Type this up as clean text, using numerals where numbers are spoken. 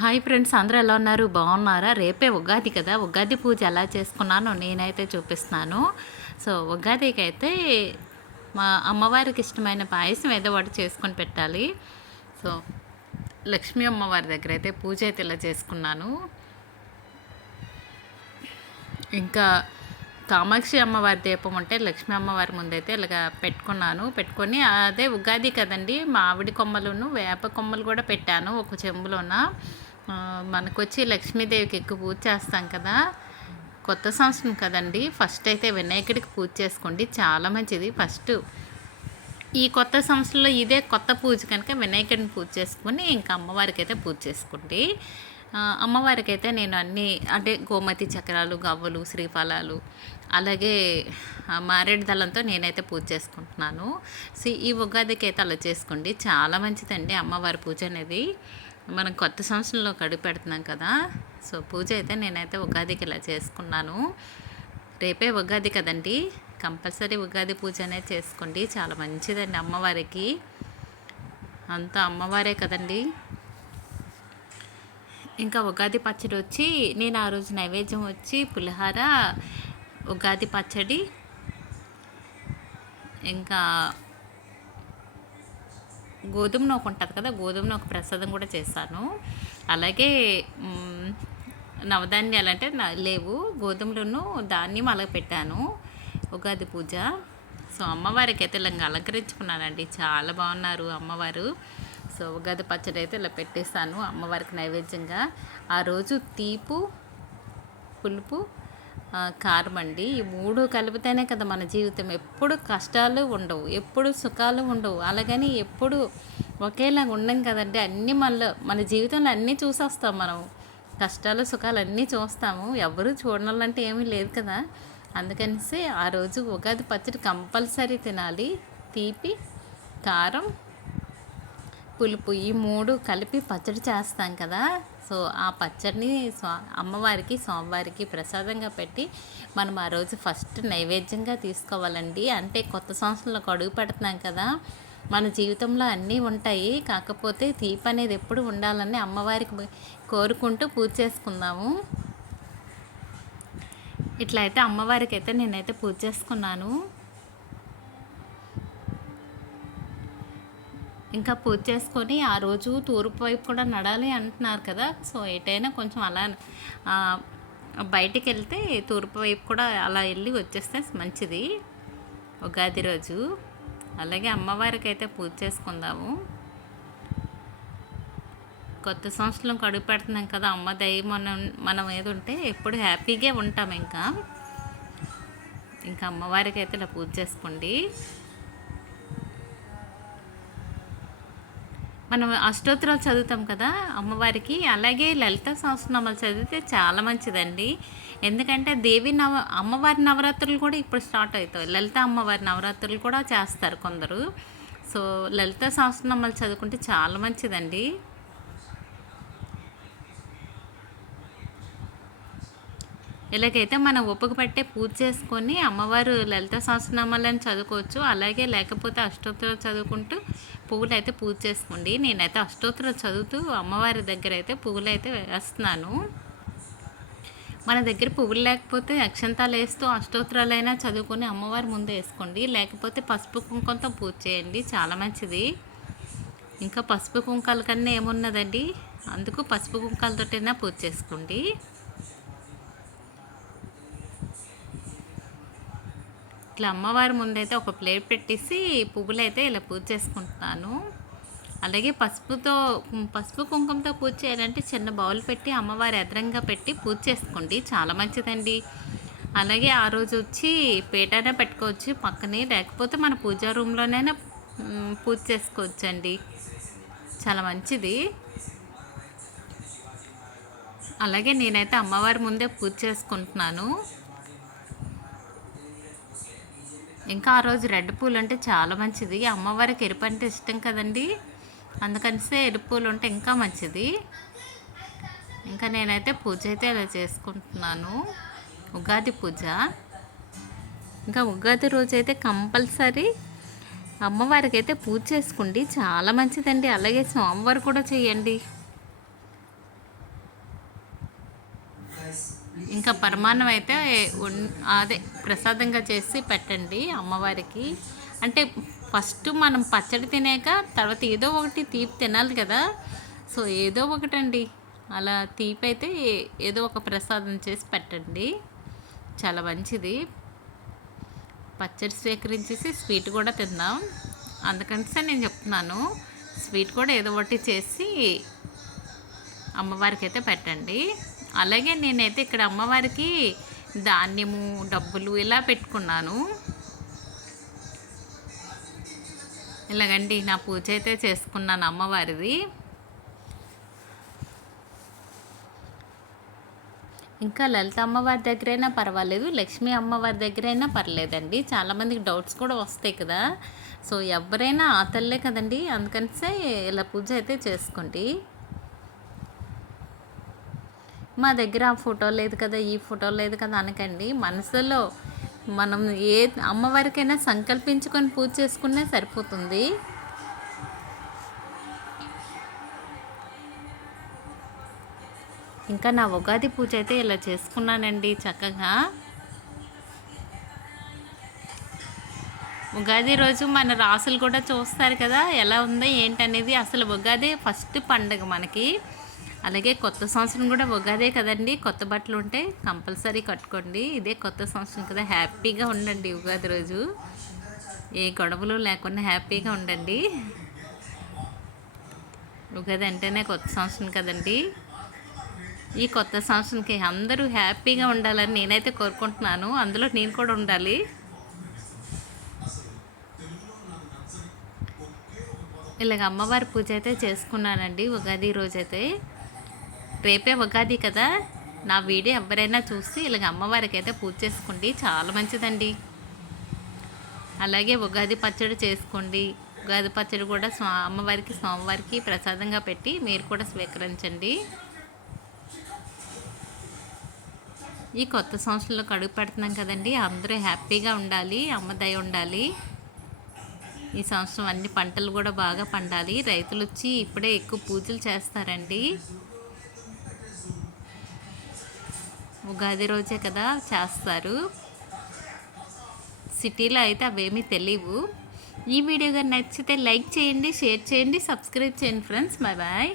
Hi friends, అందరూ ఎలా ఉన్నారు? బాగున్నారా? రేపే ఉగాది కదా! ఉగాది పూజ ఎలా చేసుకున్నానో నేనైతే చూపిస్తున్నాను. సో, ఉగాదికి అయితే మా అమ్మవారికి ఇష్టమైన పాయసం ఏదో ఒకటి చేసుకొని పెట్టాలి. సో, లక్ష్మీ అమ్మవారి దగ్గర అయితే పూజ అయితే ఇలా చేసుకున్నాను. ఇంకా కామాక్షి అమ్మవారి దీపం ఉంటే లక్ష్మీ అమ్మవారి ముందైతే ఇలాగ పెట్టుకున్నాను. పెట్టుకొని అదే ఉగాది కదండి, మామిడి కొమ్మలును వేప కొమ్మలు కూడా పెట్టాను ఒక చెంబులోన. మనకొచ్చి లక్ష్మీదేవికి ఎక్కువ పూజ చేస్తాం కదా, కొత్త సంవత్సరం కదండి. ఫస్ట్ అయితే వినాయకుడికి పూజ చేసుకోండి, చాలా మంచిది. ఫస్ట్ ఈ కొత్త సంవత్సరంలో ఇదే కొత్త పూజ కనుక వినాయకుడిని పూజ చేసుకుని ఇంకా అమ్మవారికి అయితే పూజ చేసుకోండి. అమ్మవారికి అయితే నేను అన్నీ అంటే గోమతి చక్రాలు, గవ్వలు, శ్రీఫలాలు, అలాగే మారేడు దళంతో నేనైతే పూజ చేసుకుంటున్నాను. ఈ ఉగాదికి అయితే అలా చేసుకోండి, చాలా మంచిదండి అమ్మవారి పూజ అనేది. మనం కొత్త సంవత్సరంలో కడుగు పెడుతున్నాం కదా. సో పూజ అయితే నేనైతే ఉగాదికి ఇలా చేసుకున్నాను. రేపే ఉగాది కదండి, కంపల్సరీ ఉగాది పూజ అనేది చేసుకోండి, చాలా మంచిదండి అమ్మవారికి. అంతా అమ్మవారే కదండి. ఇంకా ఉగాది పచ్చడి వచ్చి నేను ఆ రోజు నైవేద్యం వచ్చి పులిహార, ఉగాది పచ్చడి, ఇంకా గోధుమ నూక ఉంటుంది కదా, గోధుమ నూక ప్రసాదం కూడా చేశాను. అలాగే నవధాన్యాలు అంటే లేవు, గోధుమలను ధాన్యం అలా పెట్టాను ఉగాది పూజ. సో అమ్మవారికి అయితే ఇలా అలంకరించుకున్నానండి, చాలా బాగున్నారు అమ్మవారు. సో ఉగాది పచ్చడి అయితే ఇలా పెట్టేస్తాను అమ్మవారికి నైవేద్యంగా. ఆ రోజు తీపు, పులుపు, కారం అండి, ఈ మూడు కలిపితేనే కదా మన జీవితం. ఎప్పుడు కష్టాలు ఉండవు, ఎప్పుడు సుఖాలు ఉండవు, అలాగని ఎప్పుడు ఒకేలాగా ఉండం కదండి. అన్నీ మన జీవితంలో అన్నీ చూసేస్తాం మనం, కష్టాలు సుఖాలు అన్నీ చూస్తాము. ఎవరు చూడాలంటే ఏమీ లేదు కదా. అందుకనిసి ఆ రోజు ఉగాది పచ్చడి కంపల్సరీ తినాలి. తీపి, కారం, పులుపు ఈ మూడు కలిపి పచ్చడి చేస్తాం కదా. సో ఆ పచ్చడిని అమ్మవారికి, స్వామివారికి ప్రసాదంగా పెట్టి మనం ఆ రోజు ఫస్ట్ నైవేద్యంగా తీసుకోవాలండి. అంటే కొత్త సంవత్సరంలో అడుగు పెడుతున్నాం కదా, మన జీవితంలో అన్నీ ఉంటాయి, కాకపోతే తీపి అనేది ఎప్పుడు ఉండాలని అమ్మవారికి కోరుకుంటూ పూజ చేసుకుందాము. ఇట్లా అయితే అమ్మవారికి అయితే నేనైతే పూజ చేసుకున్నాను. ఇంకా పూజ చేసుకొని ఆ రోజు తూర్పు వైపు కూడా నడాలి అంటున్నారు కదా. సో ఎటైనా కొంచెం అలా బయటికి వెళ్తే తూర్పు వైపు కూడా అలా వెళ్ళి వచ్చేస్తే మంచిది ఉగాది రోజు. అలాగే అమ్మవారికి అయితే పూజ చేసుకుందాము. కొత్త సంవత్సరం అడుగు పెడుతున్నాం కదా, అమ్మ దయ మనం ఏది ఉంటే ఎప్పుడు హ్యాపీగా ఉంటాం. ఇంకా అమ్మవారికి అయితే ఇలా పూజ చేసుకోండి. మనం అష్టోత్తరాలు చదువుతాం కదా అమ్మవారికి, అలాగే లలిత సహస్రనామాలు చదివితే చాలా మంచిదండి. ఎందుకంటే అమ్మవారి నవరాత్రులు కూడా ఇప్పుడు స్టార్ట్ అవుతాయి, లలిత అమ్మవారి నవరాత్రులు కూడా చేస్తారు కొందరు. సో లలిత సహస్రనామాలు చదువుకుంటే చాలా మంచిదండి. ఇలాగైతే మనం ఒప్పుకు పట్టే పూజ చేసుకొని అమ్మవారు లలిత సహస్రనామాలను చదువుకోవచ్చు. అలాగే లేకపోతే అష్టోత్తరాలు చదువుకుంటూ పువ్వులు అయితే పూజ చేసుకోండి. నేనైతే అష్టోత్తరాలు చదువుతూ అమ్మవారి దగ్గర అయితే పువ్వులు అయితే వేస్తున్నాను. మన దగ్గర పువ్వులు లేకపోతే అక్షంతాలు వేస్తూ అష్టోత్తరాలైనా చదువుకొని అమ్మవారి ముందు వేసుకోండి, లేకపోతే పసుపు కుంకంతో పూజ చేయండి, చాలా మంచిది. ఇంకా పసుపు కుంకాల కన్నా ఏమున్నదండి, అందుకు పసుపు కుంకాలతోటైనా పూజ చేసుకోండి. ఇట్లా అమ్మవారి ముందైతే ఒక ప్లేట్ పెట్టేసి పువ్వులు అయితే ఇలా పూజ చేసుకుంటున్నాను. అలాగే పసుపు కుంకుమతో పూజ చేయాలంటే చిన్న బౌల్ పెట్టి అమ్మవారి ఎదురంగా పెట్టి పూజ చేసుకోండి, చాలా మంచిదండి. అలాగే ఆ రోజు వచ్చి పీటైనా పెట్టుకోవచ్చు పక్కనే, లేకపోతే మన పూజా రూమ్లోనైనా పూజ చేసుకోవచ్చండి, చాలా మంచిది. అలాగే నేనైతే అమ్మవారి ముందే పూజ చేసుకుంటున్నాను. ఇంకా ఆ రోజు రెడ్ పూలు అంటే చాలా మంచిది, అమ్మవారికి ఎరుపు అంటే ఇష్టం కదండి, అందుకనిస్తే ఎరుపు పూలు ఉంటే ఇంకా మంచిది. ఇంకా నేనైతే పూజ అయితే ఇలా చేసుకుంటున్నాను, ఉగాది పూజ. ఇంకా ఉగాది రోజు అయితే కంపల్సరీ అమ్మవారికి అయితే పూజ చేసుకోండి, చాలా మంచిదండి. అలాగే సోమవారం కూడా చేయండి. ఇంకా పరమాన్నం అయితే అదే ప్రసాదంగా చేసి పెట్టండి అమ్మవారికి. అంటే ఫస్ట్ మనం పచ్చడి తినాక తర్వాత ఏదో ఒకటి తీపి తినాలి కదా. సో ఏదో ఒకటండి, అలా తీపి అయితే ఏదో ఒక ప్రసాదం చేసి పెట్టండి, చాలా మంచిది. పచ్చడి స్వీకరించేసి స్వీట్ కూడా తిందాం, అందుకని నేను చెప్తున్నాను. స్వీట్ కూడా ఏదో ఒకటి చేసి అమ్మవారికి అయితే పెట్టండి. అలాగే నేనైతే ఇక్కడ అమ్మవారికి ధాన్యము, డబ్బులు ఇలా పెట్టుకున్నాను. ఇలాగండి నా పూజ అయితే చేసుకున్నాను అమ్మవారిది. ఇంకా లలిత అమ్మవారి దగ్గరైనా పర్వాలేదు, లక్ష్మీ అమ్మవారి దగ్గరైనా పర్లేదండి. చాలామందికి డౌట్స్ కూడా వస్తాయి కదా. సో ఎవరైనా ఆ తల్లే కదండి, అందుకనిసే ఇలా పూజ అయితే చేసుకోండి. మా దగ్గర ఆ ఫోటో లేదు కదా, ఈ ఫోటో లేదు కదా అనకండి. మనసులో మనం ఏ అమ్మవారికైనా సంకల్పించుకొని పూజ చేసుకునే సరిపోతుంది. ఇంకా నా ఉగాది పూజ అయితే ఇలా చేసుకున్నానండి చక్కగా. ఉగాది రోజు మన రాసులు కూడా చూస్తారు కదా ఎలా ఉందో ఏంటనేది. అసలు ఉగాది ఫస్ట్ పండుగ మనకి. అలాగే కొత్త సంవత్సరం కూడా ఉగాదే కదండి. కొత్త బట్టలు ఉంటే కంపల్సరీ కట్టుకోండి, ఇదే కొత్త సంవత్సరం కదా. హ్యాపీగా ఉండండి ఉగాది రోజు, ఏ గొడవలు లేకుండా హ్యాపీగా ఉండండి. ఉగాది అంటేనే కొత్త సంవత్సరం కదండి. ఈ కొత్త సంవత్సరానికి అందరూ హ్యాపీగా ఉండాలని నేనైతే కోరుకుంటున్నాను, అందులో నేను కూడా ఉండాలి. ఇలాగ అమ్మవారి పూజ అయితే చేసుకున్నానండి ఉగాది రోజైతే. రేపే ఉగాది కదా, నా వీడియో ఎవరైనా చూసి ఇలాగ అమ్మవారికి అయితే పూజ చేసుకోండి, చాలా మంచిదండి. అలాగే ఉగాది పచ్చడి చేసుకోండి. ఉగాది పచ్చడి కూడా అమ్మవారికి స్వామివారికి ప్రసాదంగా పెట్టి మీరు కూడా స్వీకరించండి. ఈ కొత్త సంవత్సరంలో అడుగు పెడుతున్నాం కదండి, అందరూ హ్యాపీగా ఉండాలి, అమ్మ దయ ఉండాలి. ఈ సంవత్సరం అన్ని పంటలు కూడా బాగా పండాలి. రైతులు వచ్చి ఇప్పుడే ఎక్కువ పూజలు చేస్తారండి. ఉగాది రోజే కదా చేస్తారు, సిటీలో అయితే అవేమీ తెలియవు. ఈ వీడియో కానీ నచ్చితే లైక్ చేయండి, షేర్ చేయండి, సబ్స్క్రైబ్ చేయండి ఫ్రెండ్స్. Bye bye.